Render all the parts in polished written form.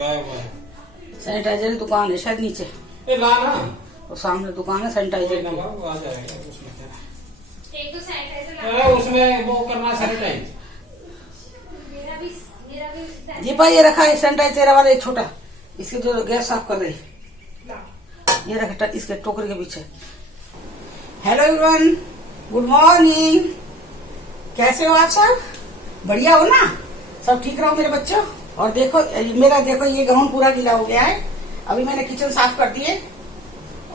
Sanitiser की दुकान है शायद नीचे। ला ना, और सामने दुकान है सैनिटाइजर की। एक तो सैनिटाइजर उसमें वो करना सैनिटाइज। मेरा भी दीपा ये रखा है सैनिटाइजर वाला एक छोटा, इसके जो गैस साफ कर रही, ये रखा इसके टोकरी के पीछे। Hello everyone, good morning. कैसे हो आप सब? बढ़िया हो ना? सब ठीक रहो मेरे बच्चों। और देखो मेरा, देखो ये गेहूं पूरा गीला हो गया है। अभी मैंने किचन साफ कर दिए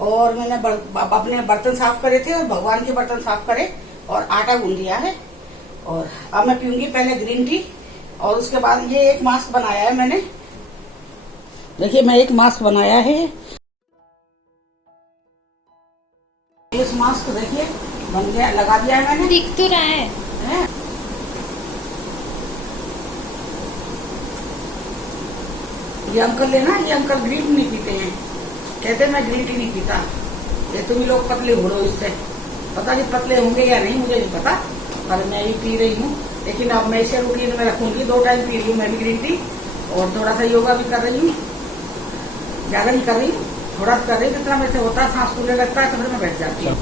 और मैंने अपने बर्तन साफ करे थे और भगवान के बर्तन साफ करे और आटा गूंद दिया है। और अब मैं पीऊंगी पहले ग्रीन टी और उसके बाद ये एक मास्क बनाया है मैंने। देखिए मैं एक मास्क बनाया है। इस मास्क देखिए बन गया, लगा दिया है मैंने। दिख तो रहा है। ये अंकल लेना, ये अंकल ग्रीन टी नहीं पीते हैं, कहते हैं मैं ग्रीन टी नहीं पीता। ये तुम लोग पतले हो रहे हो इससे, पता नहीं पतले होंगे या नहीं, मुझे नहीं पता, पर मैं ये पी रही हूँ। लेकिन अब मैं इसे रूटीन में रखूंगी, 2 टाइम पी रही हूँ मैं भी ग्रीन टी। और थोड़ा सा योगा भी कर रही हूँ, ज्यादा नहीं कर रही हूँ, थोड़ा कर रही हूँ, जितना मेरे से होता है। सांस फूलने लगता है तो फिर मैं बैठ जाती हूँ।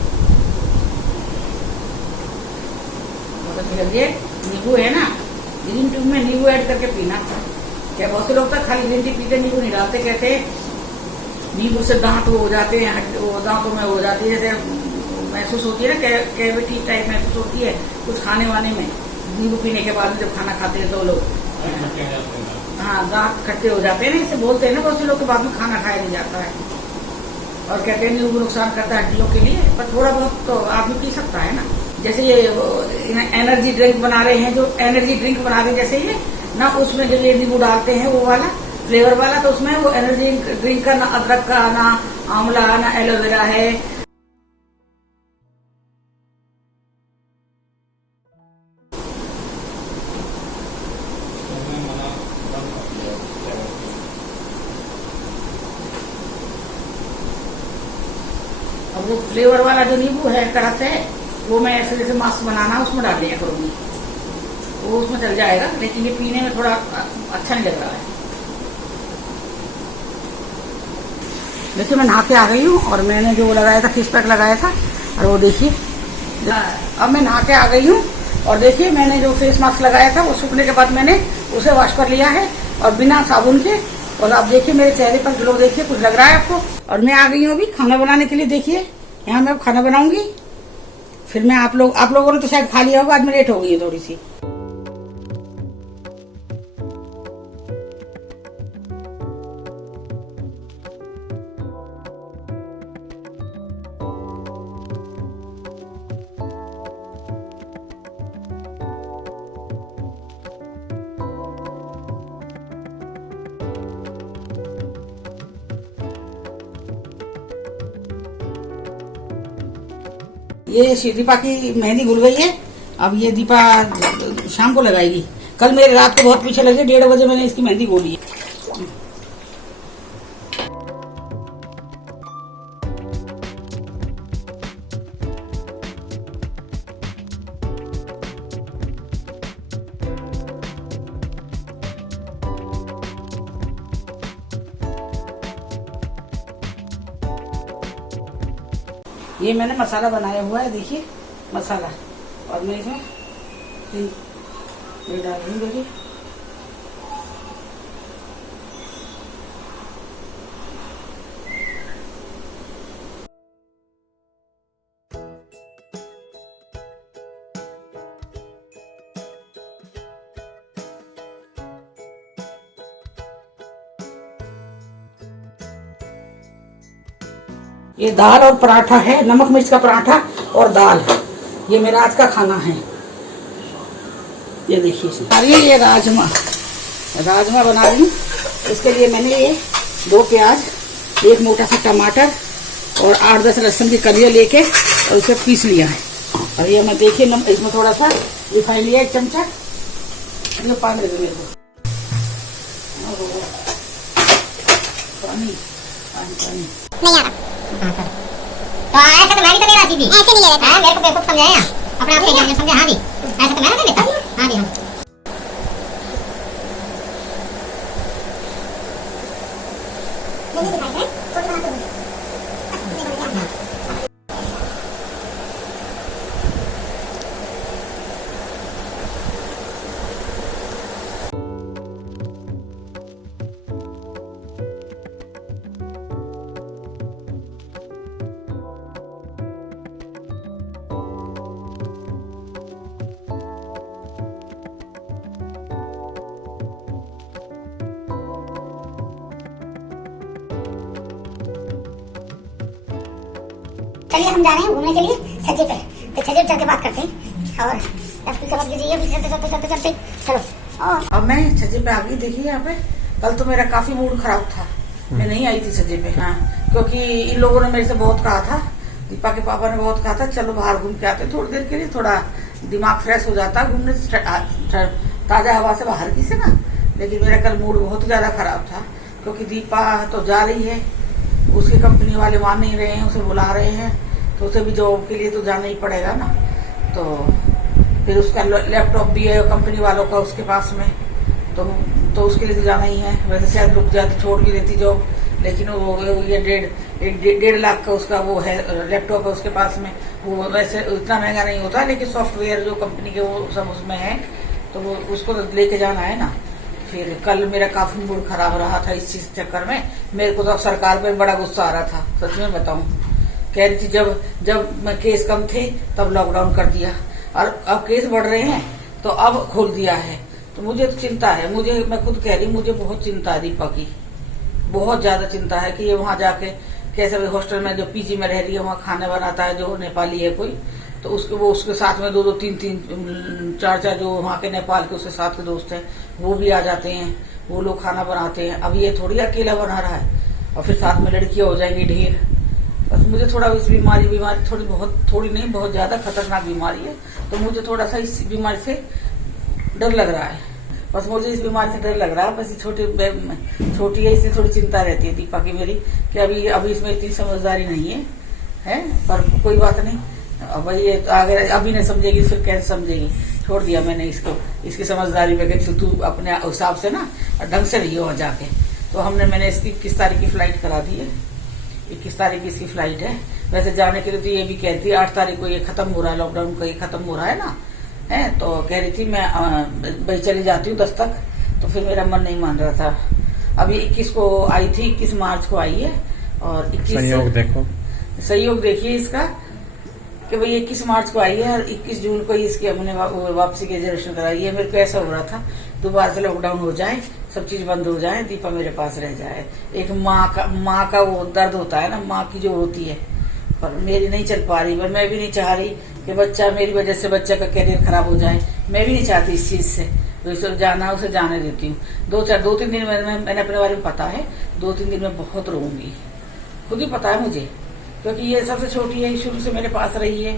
ये नींबू है ना, ग्रीन टी में नींबू ऐड करके पीना। क्या बहुत से लोग तो खाली ग्रीन टी पीते, नींबू नहीं डालते, कहते नींबू से दांत हो जाते हैं, दांतों में हो जाती है, जैसे महसूस होती है ना, कैविटी टाइप महसूस होती है कुछ खाने वाने में। नींबू पीने के बाद जब खाना खाते हैं तो लोग, हाँ, दांत खट्टे हो जाते हैं ना, इसे बोलते हैं ना बहुत से लोग के बाद में खाना खाया नहीं जाता है। और कहते हैं नींबू नुकसान करता है हड्डियों के लिए, पर थोड़ा बहुत तो आदमी पी सकता है ना। जैसे ये एनर्जी ड्रिंक बना रहे हैं, जो एनर्जी ड्रिंक बना रहे हैं जैसे ये ना, उसमें जो ये नींबू डालते हैं वो वाला फ्लेवर वाला, तो उसमें वो एनर्जी ड्रिंक का ना अदरक का, ना आंवला, ना एलोवेरा है। अब वो फ्लेवर वाला जो नींबू है तरह से, वो मैं ऐसे जैसे मास्क बनाना उसमें डाल दिया करूंगी, वो उसमें चल जाएगा। लेकिन ये पीने में थोड़ा अच्छा नहीं लग रहा है। देखिए मैं नहा के आ गई हूँ और मैंने जो लगाया था, फेस पैक लगाया था, और वो देखिए अब मैं नहा के आ गई हूँ। और देखिए मैंने जो फेस मास्क लगाया था वो सूखने के बाद मैंने उसे वॉश कर लिया है और बिना साबुन के। और आप देखिए मेरे चेहरे पर ग्लो, देखिए कुछ लग रहा है आपको। और मैं आ गई हूँ अभी खाना बनाने के लिए। देखिए यहाँ मैं अब खाना बनाऊंगी, फिर मैं आप लोगों ने तो शायद खा लिया होगा, आज मैं लेट हो गई है थोड़ी सी। ये दीपा की मेहंदी घुल गई है, अब ये दीपा शाम को लगाएगी। कल मेरे रात को बहुत पीछे लगे, 1:30 बजे मैंने इसकी मेहंदी घोली है। ये मैंने मसाला बनाया हुआ है, देखिए मसाला, और मैं इसमें ये डाल रही हूँ। देखिए ये दाल और पराठा है, नमक मिर्च का पराठा और दाल, ये मेरा आज का खाना है। ये देखिए ये राजमा बना रही हूँ। इसके लिए मैंने ये 2 प्याज, 1 मोटा सा टमाटर और 8-10 लहसुन की कलियां लेके और उसे पीस लिया है। और ये मैं देखिए इसमें थोड़ा सा रिफाइन लिया 1 चमचा। ये पानी दे मेरे को, पानी नहीं आ रहा। तो ऐसे तो मैं भी तो मेरा सीधी ऐसे नहीं ले लेता है, मेरे को बेवकूफ समझाया अपने आप नहीं समझे। हाँ भी ऐसे तो मैं नहीं लेता। हाँ भी हाँ चलिए हम जा रहे हैं घूमने के लिए छज्जे पे, तो छज्जे पे चल के बात करते हैं। और समझ लीजिए चलते चलो। अब मैं छज्जे पे आ गई। देखिए यहाँ पे कल तो मेरा काफी मूड खराब था, मैं नहीं आई थी छज्जे पे। हाँ, क्योंकि इन लोगों ने मेरे से बहुत कहा था, दीपा के पापा ने बहुत कहा था चलो बाहर घूम के आते थोड़ी देर के लिए, थोड़ा दिमाग फ्रेश हो जाता घूमने से, ताजा हवा से बाहर की से ना। लेकिन मेरा कल मूड बहुत ज्यादा खराब था, क्योंकि दीपा तो जा रही है, उसकी कंपनी वाले मान नहीं रहे हैं, उसे बुला रहे हैं, तो उसे भी जॉब के लिए तो जाना ही पड़ेगा ना। तो फिर उसका लैपटॉप भी है कंपनी वालों का उसके पास में, तो उसके लिए तो जाना ही है। वैसे शायद रुक जाती, छोड़ भी देती जॉब, लेकिन वो ये 1.5 लाख का उसका वो है लैपटॉप है उसके पास में। वो वैसे इतना महंगा नहीं होता, लेकिन सॉफ्टवेयर जो कंपनी के वो सब उसमें है, तो वो उसको तो लेके जाना है ना। फिर कल मेरा काफी मूड खराब रहा था इस चीज चक्कर में। मेरे को तो सरकार पे बड़ा गुस्सा आ रहा था, सच में बताऊं। कह रही थी जब केस कम थे तब लॉकडाउन कर दिया, और अब केस बढ़ रहे हैं तो अब खोल दिया है। तो मुझे तो चिंता है, मैं खुद कह रही, मुझे बहुत चिंता है दीपा की, बहुत ज्यादा चिंता है कि ये वहां जाके कैसे भी हॉस्टल में जो पीजी में रह रही है, वहां खाना बनाता है जो नेपाली है कोई, तो उसके साथ में 2-2, 3-3, 4-4 जो वहाँ के नेपाल के उसके साथ के दोस्त हैं वो भी आ जाते हैं, वो लोग खाना बनाते हैं। अब ये थोड़ी अकेला बना रहा है, और फिर साथ में लड़कियां हो जाएंगी ढेर। बस मुझे थोड़ा इस बीमारी थोड़ी नहीं बहुत ज्यादा खतरनाक बीमारी है, तो मुझे थोड़ा सा इस बीमारी से डर लग रहा है। बस मुझे इस बीमारी से डर लग रहा है, बस छोटी है, इसलिए थोड़ी चिंता रहती है दीपा की मेरी, कि अभी इसमें इतनी समझदारी नहीं है, पर कोई बात नहीं। अब ये अगर अभी नहीं समझेगी फिर कैसे समझेगी। छोड़ दिया मैंने इसकी समझदारी पे, कि तू अपने हिसाब से ना ढंग से रही हो जाके। तो मैंने इसकी 21 तारीख की फ्लाइट करा दी है, 21 तारीख की इसकी फ्लाइट है। वैसे जाने के लिए तो ये भी कहती है 8 तारीख को ये खत्म हो रहा है, लॉकडाउन का ये खत्म हो रहा है ना, है तो कह रही थी मैं भाई चली जाती हूँ 10 तक। तो फिर मेरा मन नहीं मान रहा था। अभी 21 को आई थी, 21 मार्च को आई है, और 21 संयोग देखिए इसका कि भाई 21 मार्च को आई है, और 21 जून को ही इसकी हमने वापसी की रिजर्वेशन कराई है। मेरे को ऐसा हो रहा था दोबारा से लॉकडाउन हो जाए, सब चीज बंद हो जाए, दीपा मेरे पास रह जाए। एक माँ का वो दर्द होता है ना, माँ की जो होती है, पर मेरी नहीं चल पा रही। पर मैं भी नहीं चाह रही कि बच्चा मेरी वजह से बच्चा का कैरियर खराब हो जाए, मैं भी नहीं चाहती इस चीज से। तो इसे जाना उसे जाने देती हूँ। 2-3 दिन मैंने अपने बारे में पता है, 2-3 दिन में बहुत रोऊंगी, खुद ही पता है मुझे, क्योंकि ये सबसे छोटी है, शुरू से मेरे पास रही है।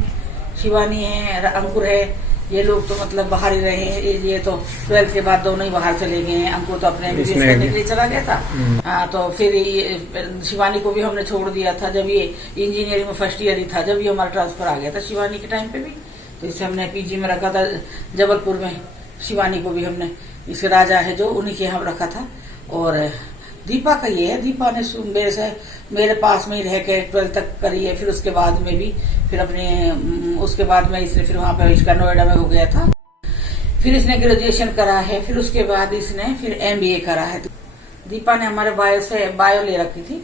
शिवानी है, अंकुर है, ये लोग तो मतलब बाहर ही रहे हैं। ये तो 12th के बाद दोनों ही बाहर चले गए हैं। अंकुर तो अपने MBBS करने के लिए चला गया था। तो फिर शिवानी को भी हमने छोड़ दिया था जब ये इंजीनियरिंग में फर्स्ट ईयर ही था, जब ये हमारा ट्रांसफर आ गया था शिवानी के टाइम पे भी। तो इसे हमने PG में रखा था जबलपुर में। शिवानी को भी हमने, इसके राजा है जो, उन्हीं के यहाँ रखा था। और दीपा का ये है, दीपा ने मेरे पास में ही रह के 12th तक करी है। फिर उसके बाद में भी फिर उसके बाद में इसने फिर वहां पे इसका नोएडा में हो गया था। फिर इसने ग्रेजुएशन करा है, फिर उसके बाद इसने फिर MBA करा है। दीपा ने हमारे बायो ले रखी थी,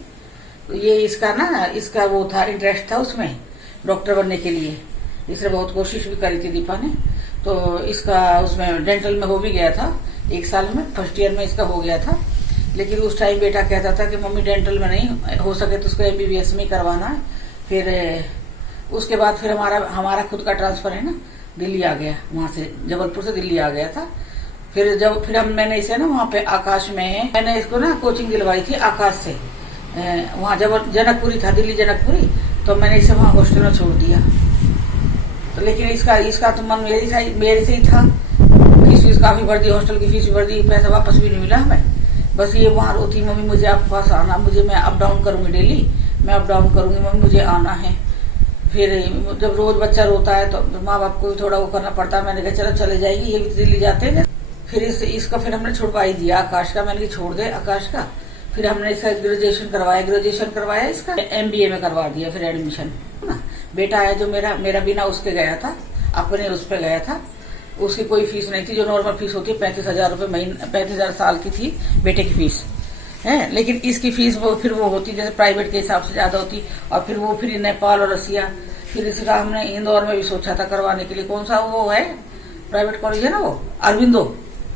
तो ये इसका वो था, इंटरेस्ट था उसमें डॉक्टर बनने के लिए। इसने बहुत कोशिश भी करी थी दीपा ने, तो इसका उसमें डेंटल में हो भी गया था 1 साल में, फर्स्ट ईयर में इसका हो गया था। लेकिन उस टाइम बेटा कहता था कि मम्मी डेंटल में नहीं हो सके तो उसको MBBS में ही करवाना है। फिर उसके बाद फिर हमारा खुद का ट्रांसफर है ना, दिल्ली आ गया, वहां से जबलपुर से दिल्ली आ गया था। फिर मैंने इसे ना वहाँ पे आकाश में मैंने इसको ना कोचिंग दिलवाई थी आकाश से, वहाँ जनकपुरी था, दिल्ली जनकपुरी। तो मैंने इसे वहाँ हॉस्टल में छोड़ दिया। तो लेकिन इसका तो मन मेरे से ही था। फीस काफी बढ़ दी, हॉस्टल की फीस बढ़ दी, पैसा वापस भी नहीं मिला हमें। बस ये वहां रोती, मम्मी मुझे आपके पास आना, मैं अप डाउन करूंगी डेली, मैं अप डाउन करूंगी मम्मी, मुझे आना है। फिर जब रोज बच्चा रोता है तो माँ बाप को भी थोड़ा वो करना पड़ता है। मैंने कहा चलो चले जाएगी, ये भी दिल्ली जाते हैं। फिर इसका फिर हमने छुड़वा ही दिया आकाश का, मैंने छोड़ दे आकाश का। फिर हमने इसका ग्रेजुएशन करवाया, इसका MBA में करवा दिया फिर एडमिशन ना। बेटा है जो मेरा बिना उसके गया था, अपने उस पे गया था। उसकी कोई फीस नहीं थी, जो नॉर्मल फीस होती है 35,000 रुपए महीने, 35,000 साल की थी बेटे की फीस है। लेकिन इसकी फीस वो होती जैसे प्राइवेट के हिसाब से ज्यादा होती। और फिर नेपाल और रसिया, फिर इसका हमने इंदौर में भी सोचा था करवाने के लिए। कौन सा वो है प्राइवेट कॉलेज है ना, वो अरविंदो,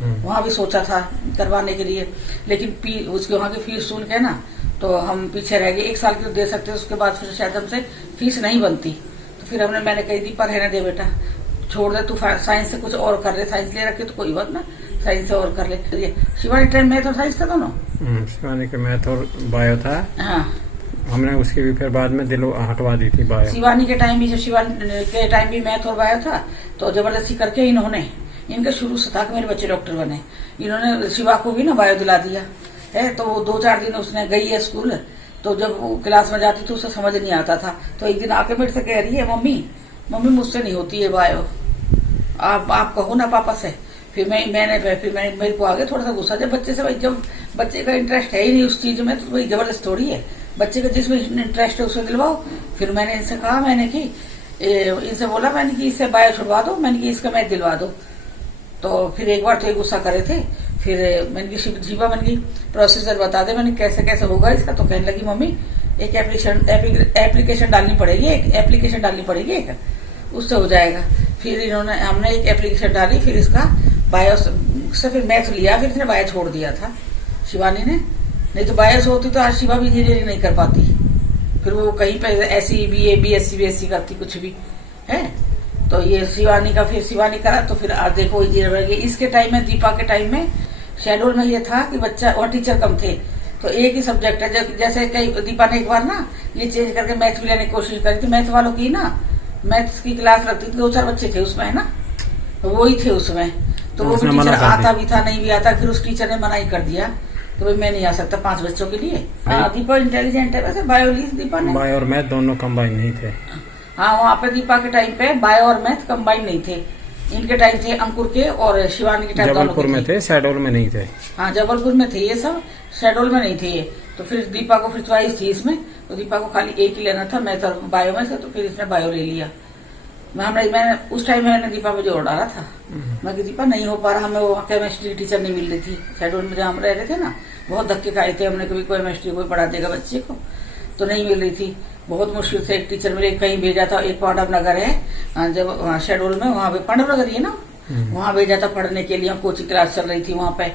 वहां भी सोचा था करवाने के लिए। लेकिन उसके वहां की फीस सुन के ना तो हम पीछे रह गए। 1 साल की तो दे सकते, उसके बाद फिर शायद हमसे फीस नहीं बनती। तो फिर मैंने कही दीपा रहने दे बेटा, छोड़ दे, तू साइंस से कुछ और कर ले, साइंस ले रखे तो कोई बात ना, साइंस से और कर ले। शिवानी टाइम मैथ और साइंस था दोनों। शिवानी के मैथ और बायो था। हाँ, हमने उसकी भी फिर बाद में दिल हटवा दी थी बायो। शिवानी के टाइम भी, जब शिवानी के टाइम भी मैथ और बायो था, तो जबरदस्ती करके इन्होंने, इनका शुरू से था कि मेरे बच्चे डॉक्टर बने, इन्होंने शिवा को भी ना बायो दिला दिया है। तो वो 2-4 दिन उसने गई है स्कूल, तो जब वो क्लास में जाती थी उसे समझ नहीं आता था। तो एक दिन आके मेरे से कह रही है, मम्मी मुझसे नहीं होती है बायो, आप कहो ना पापा से। फिर मेरे को आगे थोड़ा सा गुस्सा, जब बच्चे से, भाई जब बच्चे का इंटरेस्ट है ही नहीं उस चीज में, तो भाई जबरदस्त थोड़ी है, बच्चे का जिसमें इंटरेस्ट है उसमें दिलवाओ। फिर मैंने इनसे कहा, इनसे बोला मैंने कि इससे बायो छुड़वा दो, मैंने कि इसका मैथ दिलवा दो। तो फिर एक बार तो ये गुस्सा करे थे, फिर मैंने की शिवा, मैंने की प्रोसीजर बता दे, मैंने कैसे कैसे होगा इसका। तो कहने लगी, मम्मी एक एप्लीकेशन डालनी पड़ेगी, एक उससे हो जाएगा। फिर हमने एक एप्लीकेशन डाली, फिर इसका बायो से फिर मैथ लिया, फिर इसने बायो छोड़ दिया था शिवानी ने। नहीं तो बायो से होती तो आज शिवा भी इंजीनियरिंग नहीं कर पाती, फिर वो कहीं पे ऐसी BA BSc करती कुछ भी है। तो ये शिवानी का, फिर शिवानी करा, तो फिर आज देखो इंजीनियर बन गई। इसके टाइम में, दीपा के टाइम में शेड्यूल में ये था कि बच्चा और टीचर कम थे, तो एक ही सब्जेक्ट है। जैसे कई दीपा ने एक बार ना ये चेंज करके मैथ भी लेने की कोशिश करी थी, मैथ वालों की ना मैथ्स की क्लास लगती थी, 2-4 बच्चे थे उसमें, है ना, वो ही थे उसमें। तो वो भी टीचर आता भी था, नहीं भी आता, फिर उस टीचर ने मना ही कर दिया कि भाई मैं नहीं आ सकता 5 बच्चों के लिए। हाँ, दीपा इंटेलिजेंट है वैसे, बायो ली दीपा ने, बायो और मैथ दोनों कंबाइन नहीं थे। हाँ, वहाँ पे दीपा के टाइम पे बायो और मैथ कंबाइन नहीं थे, इनके टाइम थे अंकुर के और शिवानी के टाइम जबलपुर में थे, शहडोल में नहीं थे। हाँ, जबलपुर में थे ये सब, शहडोल में नहीं थे ये। तो फिर दीपा को फिर चॉइस थी इसमें, तो दीपा को खाली एक ही लेना था मैथ और बायो में से, तो फिर इसने बायो ले लिया। मैंने उस टाइम मैंने दीपा पे जोर डाला था, मैं कि दीपा नहीं हो पा रहा, हमें वो केमिस्ट्री टीचर नहीं मिल रही थी शहडोल में, जहाँ हम रह रहे थे ना, बहुत धक्के खाए थे हमने, कभी केमिस्ट्री कोई पढ़ा देगा बच्चे को, तो नहीं मिल रही थी। बहुत मुश्किल से एक टीचर मिले, कहीं भेजा था, एक पांडव नगर है जब शहडोल में, वहाँ पे पांडव नगर ही है ना, वहाँ भेजा था पढ़ने के लिए, कोचिंग क्लास चल रही थी वहाँ पे,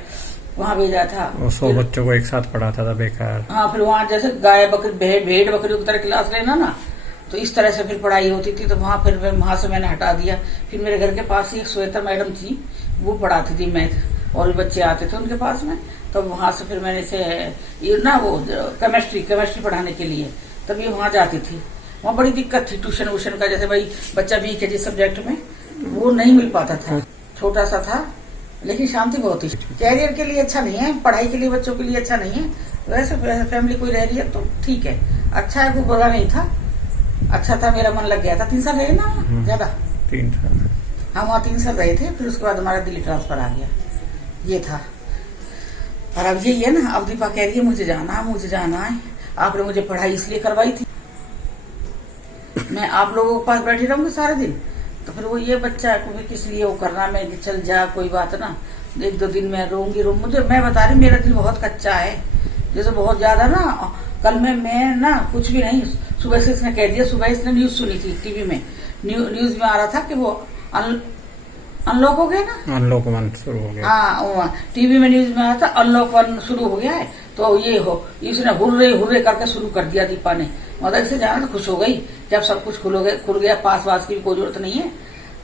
वहाँ भेजा था। 100 बच्चों को एक साथ पढ़ाता था, बेकार। हाँ, फिर वहाँ जैसे गाय बकरी भेड़ बकरियों की तरह क्लास लेना ना, तो इस तरह से फिर पढ़ाई होती थी। तो वहाँ से मैंने हटा दिया। फिर मेरे घर के पास ही एक श्वेता मैडम थी, वो पढ़ाती थी मैथ, और भी बच्चे आते थे उनके पास में, तो वहां से फिर मैंने से ना वो केमिस्ट्री पढ़ाने के लिए, तब ये वहां जाती थी। वहाँ बड़ी दिक्कत थी ट्यूशन वूशन का, जैसे भाई बच्चा वीक है जिस सब्जेक्ट में, वो नहीं मिल पाता था, छोटा सा था, लेकिन शांति बहुत थी। कैरियर के लिए अच्छा नहीं है, पढ़ाई के लिए बच्चों के लिए अच्छा नहीं है। वैसे फैमिली कोई रह रही है तो ठीक है, अच्छा है, कोई बुरा नहीं था, अच्छा था, मेरा मन लग गया था। 3 साल रहे ना, ज्यादा 3 साल। हम वहाँ 3 साल रहे थे, फिर उसके बाद हमारा दिल्ली ट्रांसफर आ गया, ये था। और अब यही है ना, अब दीपा कह रही है मुझे जाना है। आपने मुझे पढ़ाई इसलिए करवाई थी, मैं आप लोगों के पास बैठी रहूंगी सारे दिन, तो फिर वो ये बच्चा को भी किस लिए वो करना, मैं कि चल जा कोई बात ना, 1-2 दिन में रोऊंगी। मुझे मैं बता रही, मेरा दिल बहुत कच्चा है, जैसे बहुत ज्यादा ना। कल मैं ना कुछ भी नहीं, सुबह से इसने कह दिया, सुबह इसने न्यूज सुनी थी टीवी में, न्यूज में आ रहा था कि वो अनलॉक हो गया ना, अनलॉक 1 शुरू हो गया। हाँ, टीवी में न्यूज में आया था अनलॉक 1 शुरू हो गया है, तो ये इसने हुर्रे करके शुरू कर दिया दीपा ने। मतलब इससे जाना तो खुश हो गई, जब सब कुछ खुल गया, पास की भी कोई जरूरत नहीं है,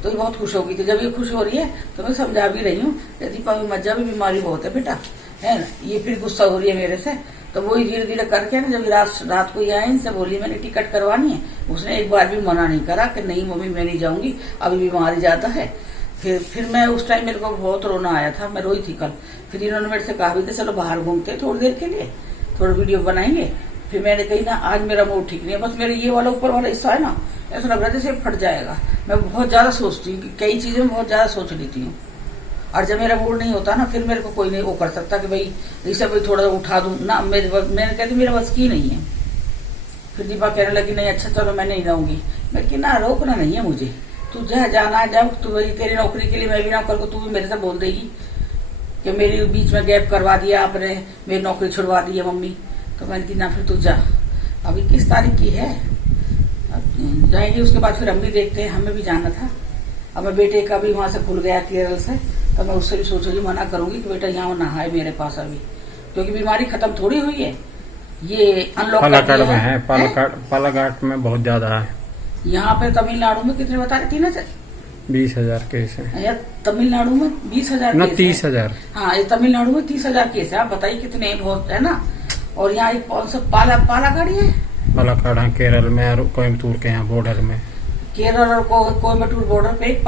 तो ये बहुत खुश हो गई थी। जब ये खुश हो रही है तो मैं समझा भी रही हूँ, दीपा भी मज्जा भी बीमारी बहुत है बेटा, है ना। ये फिर गुस्सा हो रही है मेरे से, तो वही धीरे धीरे करके ना, जब रात को ये आए, इनसे बोली मैंने टिकट करवानी है, उसने एक बार भी मना नहीं करा कि नहीं मम्मी मैं नहीं जाऊंगी, अभी बीमारी ज्यादा है। फिर मैं उस टाइम मेरे को बहुत रोना आया था, मैं रोई थी कल। फिर इन्होंने मेरे से कहा भी था चलो बाहर घूमते थोड़ी देर के लिए, थोड़ा वीडियो बनाएंगे। फिर मैंने कही ना आज मेरा मूड ठीक नहीं है, बस मेरे ये वाला ऊपर वाला हिस्सा है ना, ऐसा लग रहा है जैसे फट जाएगा। मैं बहुत ज्यादा सोचती हूँ, कई चीजें में बहुत ज्यादा सोच लेती हूँ, और जब मेरा मूड नहीं होता ना, फिर मेरे को कोई नहीं वो कर सकता कि भाई इसे भाई थोड़ा उठा दूं ना, मैंने कहती मेरा बस की नहीं है। फिर दीपा कहने लगी नहीं अच्छा चलो मैं नहीं जाऊंगी। मैं कि ना रोकना नहीं है मुझे, तू जाना जब तू, तेरी नौकरी के लिए मैं भी ना कर, तू भी मेरे से बोल देगी कि मेरी बीच में गैप करवा दिया आपने, मेरी नौकरी छुड़वा दी है मम्मी। तो मैंने कहा ना फिर तू जा, अभी किस तारीख की है, जाएंगे उसके बाद फिर हम भी देखते हैं, हमें भी जाना था। अब मैं बेटे का भी वहां से खुल गया केरल से, तो मैं उससे भी सोचूंगी, मना करूंगी कि बेटा यहाँ नहाए मेरे पास अभी, क्योंकि बीमारी खत्म थोड़ी हुई है, ये अनलॉक कर पालाकाड़ दिया में है, हैं? पालाघाट में बहुत ज्यादा है। यहाँ पे तमिलनाडु में कितने बता रहे 3,000? 20,000 केस है या तमिलनाडु में 20,000 ना, केस है। 30,000। हाँ, ये तमिलनाडु में 30,000 केस है। आप बताइए कितने बहुत है ना। और यहाँ एक कौन सा पालाकाड़ है, पालाकाड़ है केरल में और कोयम्बतूर के यहाँ बॉर्डर में। केरल और कोयम्बटूर बॉर्डर पे एक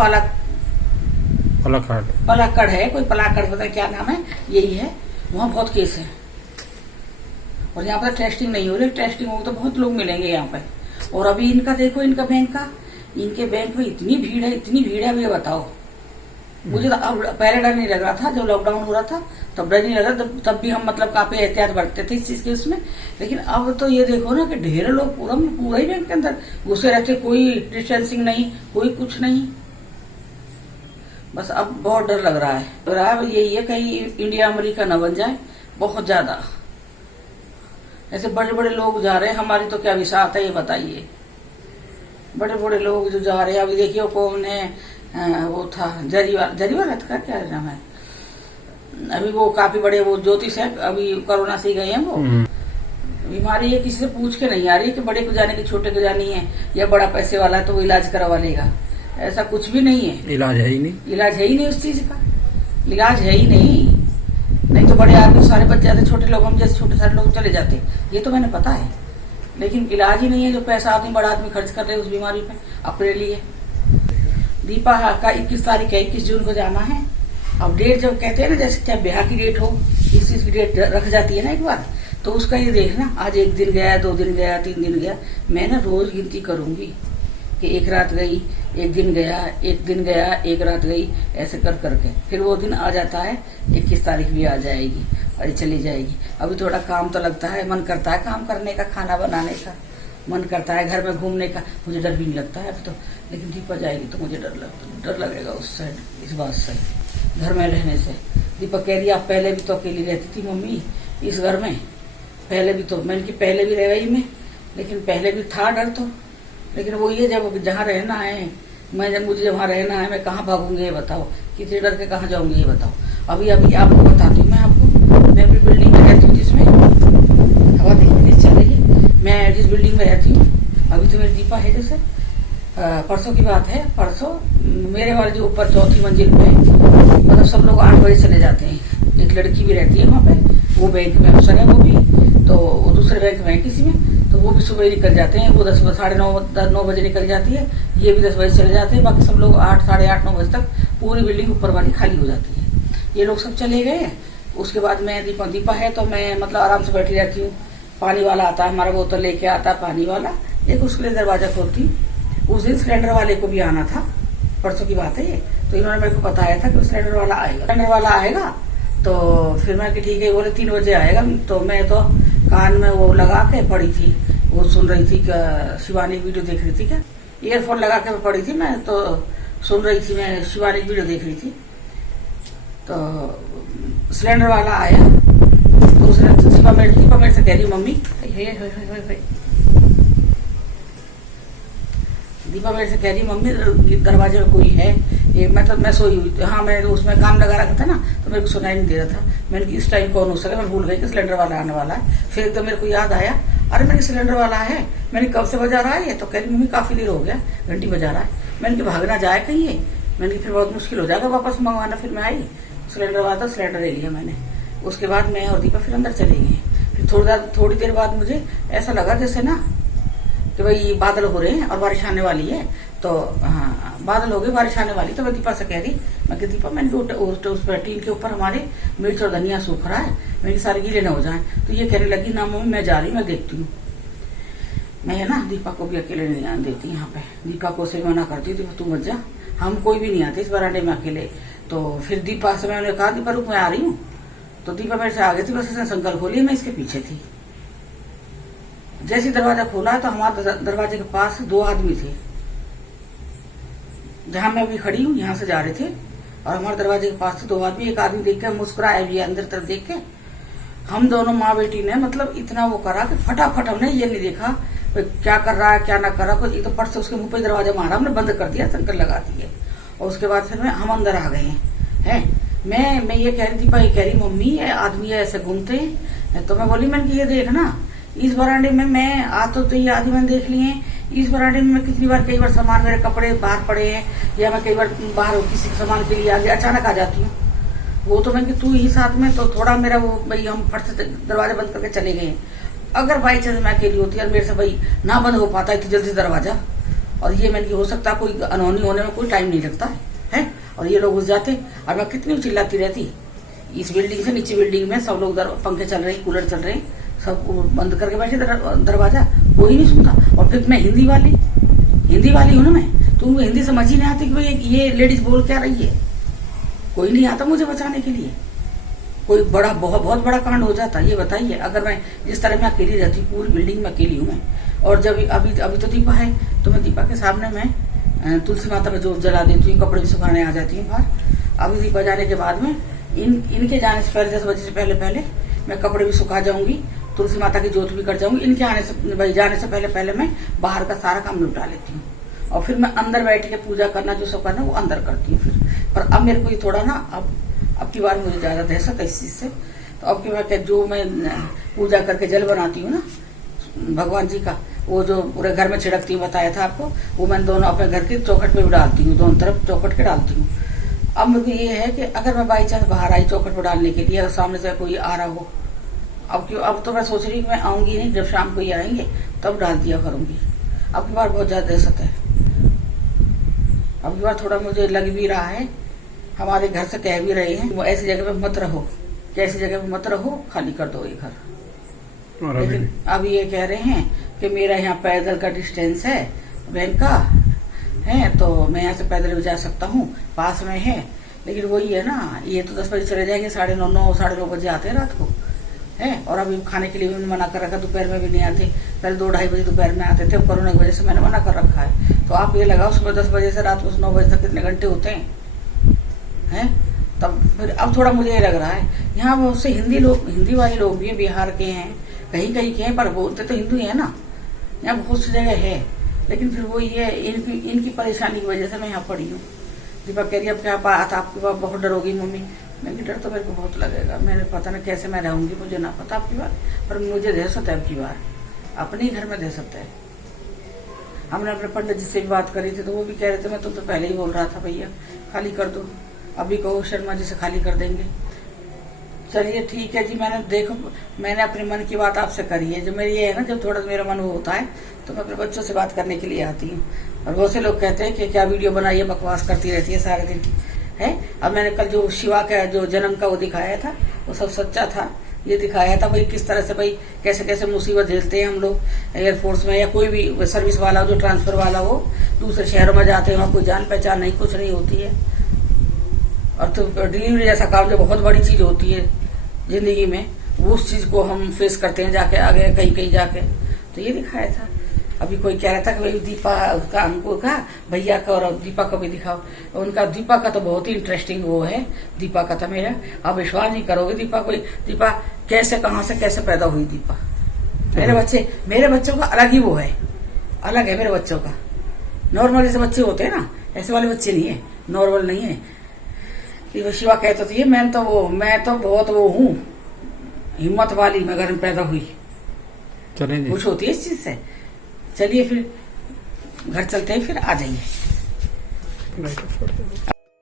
पलाक्कड़ है, कोई पलाक्कड़ पता नहीं क्या नाम है, यही है। वहाँ बहुत केस है और यहाँ पर टेस्टिंग नहीं हो रही। टेस्टिंग हो तो बहुत लोग मिलेंगे यहाँ पे। और अभी इनका देखो, इनका बैंक का, इनके बैंक में इतनी भीड़ है, इतनी भीड़ है। अब ये बताओ, मुझे तो अब पहले डर नहीं लग रहा था, जब लॉकडाउन हो रहा था तब डर नहीं लगा, तब भी हम मतलब काफी एहतियात बरतते थे इस चीज के उसमें। लेकिन अब तो ये देखो ना कि ढेर लोग पूरा ही बैंक के अंदर घुसे रहते, कोई डिस्टेंसिंग नहीं, कोई कुछ नहीं। बस अब बहुत डर लग रहा है। यही है कहीं इंडिया अमेरिका न बन जाए, बहुत ज्यादा। ऐसे बड़े बड़े लोग जा रहे हैं, हमारी तो क्या विसात है ये बताइए। बड़े बड़े लोग जो जा रहे हैं, अभी देखिए कौन है, वो था जरीवाला का क्या नाम है, अभी वो काफी बड़े वो ज्योतिष है, अभी कोरोना से ही गए हैं वो। बीमारी है किसी से पूछ के नहीं आ रही है कि बड़े को जाने की छोटे को जानी है, या बड़ा पैसे वाला है तो वो इलाज करवा लेगा। ऐसा कुछ भी नहीं है, इलाज है ही नहीं, इलाज है ही नहीं उस चीज का, इलाज है ही नहीं तो बड़े आदमी सारे बच जाते, छोटे लोग हम जैसे छोटे सारे लोग चले जाते, ये तो मैंने पता है। लेकिन इलाज ही नहीं है जो पैसा आदमी बड़ा आदमी खर्च कर रहे उस बीमारी पे अपने लिए। दीपा का 21 तारीख है, 21 जून को जाना है। अब डेट जब कहते हैं ना, जैसे क्या ब्याह की डेट हो, इस चीज की डेट रख जाती है ना एक बार, तो उसका ये देखना, आज 1 दिन गया, 2 दिन गया, 3 दिन गया। मैं ना रोज गिनती करूंगी कि 1 रात गई, 1 दिन गया, 1 दिन गया, 1 रात गई, ऐसे कर करके फिर वो दिन आ जाता है। 21 तारीख भी आ जाएगी और चली जाएगी। अभी थोड़ा काम तो लगता है, मन करता है काम करने का, खाना बनाने का मन करता है, घर में घूमने का। मुझे डर भी नहीं लगता है अभी तो, लेकिन दीपा जाएगी तो मुझे डर लगेगा उस साइड, इस बात से, घर में रहने से। दीपा कह रही आप पहले भी तो अकेली रहती थी मम्मी इस घर में, पहले भी तो, मैंने कि पहले भी रह गई मैं, लेकिन पहले भी था डर तो, लेकिन वो ये जब जहाँ रहना है, मुझे जहाँ रहना है, मैं कहाँ भागूंगी ये बताओ, किसी डर के कहाँ जाऊंगी ये बताओ। अभी आपको बताती हूँ, मैं अपनी बिल्डिंग में रहती हूँ जिसमें हवा देखने चल रही है, मैं जिस बिल्डिंग में रहती हूँ, अभी तो मेरी दीपा है जैसे, परसों की बात है, परसों मेरे वाले जो ऊपर 4थी मंजिल पे, मतलब सब लोग 8 बजे चले जाते हैं। एक लड़की भी रहती है वहाँ पे, वो बैंक में अफसर है, वो भी तो वो दूसरे बैंक में है किसी में, तो वो भी सुबह ही निकल जाते हैं। वो 10 साढ़े 9 बजे निकल जाती है, ये भी 10 बजे चले जाते हैं। बाकी सब लोग 8 साढ़े 8 9 बजे तक पूरी बिल्डिंग ऊपर वाली खाली हो जाती है। ये लोग सब चले गए। उसके बाद मैं दीपा है तो मैं मतलब आराम से बैठी रहती हूँ। पानी वाला आता है, हमारा बोतल लेके आता है पानी वाला, एक उसके लिए दरवाजा खोलती हूँ। उस दिन सिलेंडर वाले को भी आना था, परसों की बात है ये, तो इन्होंने मेरे को बताया था कि सिलेंडर वाला आएगा। तो फिर मैं कि ठीक है, बोले 3 बजे आएगा। तो मैं तो कान में वो लगा के पड़ी थी, वो सुन रही थी, शिवानी वीडियो देख रही थी, क्या ईयरफोन लगा के पड़ी थी, मैं तो सुन रही थी, मैं शिवानी वीडियो देख रही थी। तो सिलेंडर वाला आया तो उसने दीपा मेरे से कह रही मम्मी, दीपा मेरे से कह रही मम्मी दरवाजे में कोई है। ये मैं सोई हुई, हाँ मैं उसमें काम लगा रखा था ना, तो मेरे को सुनाई नहीं दे रहा था। मैंने कि इस टाइम कौन हो सके, मैं भूल गई कि सिलेंडर वाला आने वाला है। फिर एकदम मेरे को याद आया, अरे मेरे सिलेंडर वाला है। मैंने कब से बजा रहा है ये, तो कह रही मम्मी काफी देर हो गया, घंटी बजा रहा है। मैंने कि भागना जाए कहीं है, मैंने कि फिर बहुत मुश्किल हो जाएगा वापस मंगवाना। फिर मैं आई, सिलेंडर वाला था, सिलेंडर ले लिया मैंने। उसके बाद मैं और दीपा फिर अंदर चले गए। फिर थोड़ी देर बाद मुझे ऐसा लगा जैसे ना कि भाई बादल हो रहे हैं और बारिश आने वाली है। तो हाँ, बादल हो गए, बारिश आने वाली। तो मैं दीपा से कह रही, मैं कि दीपा मैंने उस पर टीन के ऊपर हमारे मिर्च और धनिया सूख रहा है, मेरी सारे गीले न हो जाए। तो ये कहने लगी ना मम्मी मैं जा रही हूँ, मैं देखती हूँ। मैं ना दीपा को भी अकेले नहीं आने देती यहाँ पे, दीपा को से मना करती हूँ, तू मत जा, हम कोई भी नहीं आते इस बरांडे में अकेले। तो फिर दीपा से मैंने कहा दीपा रुक मैं आ रही हूँ। तो दीपा मेरे से आगे थी, बस इसने संकल खोली, मैं इसके पीछे थी। जैसे दरवाजा खोला तो हमारे दरवाजे के पास 2 आदमी थे, जहां मैं अभी खड़ी हूँ यहाँ से जा रहे थे, और हमारे दरवाजे के पास 2 आदमी। एक आदमी देख के मुस्कुराया भी अंदर तरफ देख के। हम दोनों माँ बेटी ने मतलब इतना वो करा कि फटाफट हमने ये नहीं देखा क्या कर रहा है क्या ना कर रहा, कुछ तो पट से उसके मुंह पे दरवाजा मारा, हमने बंद कर दिया, संकल लगा दिए। और उसके बाद फिर हम अंदर आ गए हैं। मैं ये कह रही थी, ये कह रही मम्मी ये आदमी ऐसे घूमते हैं। तो मैं बोली मैंने ये देखना इस बरामदे में मैं तो ये आधी मैंने देख ली है। इस बरामदे में मैं कितनी बार, कई बार सामान, मेरे कपड़े बाहर पड़े हैं, या मैं कई बार बाहर किसी के सामान के लिए आगे अचानक आ जाती हूँ। वो तो मैं कि तू ही साथ में, तो थोड़ा मेरा वो भाई हम फट से दरवाजा बंद करके चले गए। अगर बाई चांस मैं अकेली होती और मेरे से भाई ना बंद हो पाता इतनी जल्दी दरवाजा, और ये मैंने हो सकता कोई अनहोनी होने में कोई टाइम नहीं लगता है, और ये लोग घुस जाते और मैं कितनी चिल्लाती रहती। इस बिल्डिंग से नीचे बिल्डिंग में सब लोग पंखे चल रहे हैं, कूलर चल रहे हैं, सब बंद करके बैठे दरवाजा, कोई नहीं सुनता। और फिर मैं हिंदी वाली हूँ ना मैं, तो उनको हिंदी समझ ही नहीं आती कि भाई ये लेडीज बोल क्या रही है। कोई नहीं आता मुझे बचाने के लिए। कोई बड़ा बहुत बड़ा कांड हो जाता, ये बताइए। अगर मैं जिस तरह मैं अकेली रहती हूँ, पूरी बिल्डिंग में अकेली हूँ मैं, और जब अभी तो दीपा है, तो मैं दीपा के सामने मैं तुलसी माता में जोत जला देती हूँ, कपड़े भी सुखाने आ जाती हूँ बाहर। अभी दीपा जाने के बाद में इनके जाने से पहले 10 बजे से पहले मैं कपड़े भी सुखा जाऊंगी, तुलसी माता की जोत भी कर जाऊंगी। इनके आने से जाने से पहले मैं बाहर का सारा काम निपटा लेती हूँ, और फिर मैं अंदर बैठ के पूजा करना जो सब करना वो अंदर करती हूँ फिर। पर अब मेरे को ये थोड़ा ना अब की बार मुझे ज्यादा दहशत है इस चीज से। तो अब की बार जो मैं पूजा करके जल बनाती हूँ ना भगवान जी का, वो जो पूरे घर में छिड़कती हूँ, बताया था आपको, वो मैं दोनों अपने घर के चौखट पे भी डालती हूँ, दोनों तरफ चौखट के डालती हूँ। अब मुझे ये है कि अगर मैं बाई चांस बाहर आई चौखट पर डालने के लिए और सामने से कोई आ रहा हो, अब तो मैं सोच रही हूँ मैं आऊंगी नहीं, जब शाम को ही आएंगे तब डाल दिया करूंगी। अब की बार बहुत ज्यादा दहशत है। अब की बार थोड़ा मुझे लग भी रहा है, हमारे घर से कह भी रहे हैं वो ऐसी जगह पे मत रहो, कैसी जगह पे मत रहो, खाली कर दो ये घर। लेकिन अब ये कह रहे हैं कि मेरा यहाँ पैदल का डिस्टेंस है बैंक का है, तो मैं यहाँ से पैदल भी जा सकता हूँ, पास में है। लेकिन वही है ना, ये तो 10 बजे चले जाएंगे, 9:30 साढ़े 9 बजे आते हैं रात को है। और अभी खाने के लिए भी मना कर रखा, दोपहर में भी नहीं आते, पहले 2-2:30 बजे दोपहर में आते थे, कोरोना की वजह से मैंने मना कर रखा है। तो आप ये लगाओ सुबह 10 बजे से रात को 9 बजे तक कितने घंटे होते हैं। तब फिर अब थोड़ा मुझे ये लग रहा है, यहाँ बहुत से हिंदी वाले लोग भी बिहार के हैं, कहीं के हैं, पर बोलते तो हिंदू ही है ना। यहाँ बहुत सी जगह है, लेकिन फिर वो ये इनकी परेशानी की वजह से मैं यहाँ पड़ी हूँ। दीपा कह रही अब क्या बात, आपकी बात बहुत डरोगी मम्मी। मैं डर तो मेरे को बहुत लगेगा, मैंने पता नहीं कैसे मैं रहूंगी, मुझे ना पता आपकी बात, पर मुझे दहशत है अब की बार, अपने ही घर में दहशत है। हमने अपने पंडित जी से भी बात करी थी, तो वो भी कह रहे थे मैं तो पहले ही बोल रहा था भैया खाली कर दो, अभी कहो शर्मा जी से खाली कर देंगे। चलिए ठीक है जी, मैंने अपने मन की बात आपसे करी है। जो मेरी ये है ना, जब थोड़ा मेरा मन होता है तो मैं अपने बच्चों से बात करने के लिए आती हूँ। और बहुत से लोग कहते हैं कि क्या वीडियो बनाइए, बकवास करती रहती है सारे दिन है। अब मैंने कल जो शिवा का जो जन्म का वो दिखाया था, वो सब सच्चा था। ये दिखाया था भाई किस तरह से भाई कैसे कैसे मुसीबत झेलते हैं हम लोग एयरफोर्स में, या कोई भी सर्विस वाला हो, जो ट्रांसफर वाला हो, दूसरे शहरों में जाते हैं, वहाँ कोई जान पहचान नहीं, कुछ नहीं होती है। और तो डिलीवरी जैसा काम जो बहुत बड़ी चीज होती है जिंदगी में, वो उस चीज को हम फेस करते हैं जाके आगे कहीं जाके। तो ये दिखाया था। अभी कोई कह रहा था कि भाई दीपा उसका हमको कहा भैया का, और दीपा का भी दिखाओ। उनका दीपा का तो बहुत ही इंटरेस्टिंग वो है, दीपा का था मेरा, आप विश्वास नहीं करोगे। दीपा कैसे कहाँ से कैसे पैदा हुई दीपा। मेरे बच्चों का अलग ही वो है, अलग है मेरे बच्चों का। नॉर्मल जैसे बच्चे होते हैं ना, ऐसे वाले बच्चे नहीं है, नॉर्मल नहीं है। शिवा कहता था ये मैं तो बहुत वो हूँ, हिम्मत वाली, मैं घर में पैदा हुई। खुश होती है इस चीज से। चलिए फिर घर चलते हैं, फिर आ जाइए,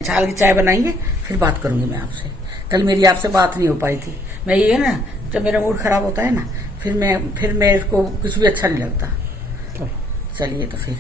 छाल की चाय बनाइए, फिर बात करूंगी मैं आपसे। कल मेरी आपसे बात नहीं हो पाई थी। मैं ये है ना, जब मेरा मूड खराब होता है ना, फिर मेरे को कुछ भी अच्छा नहीं लगता। चलिए तो फिर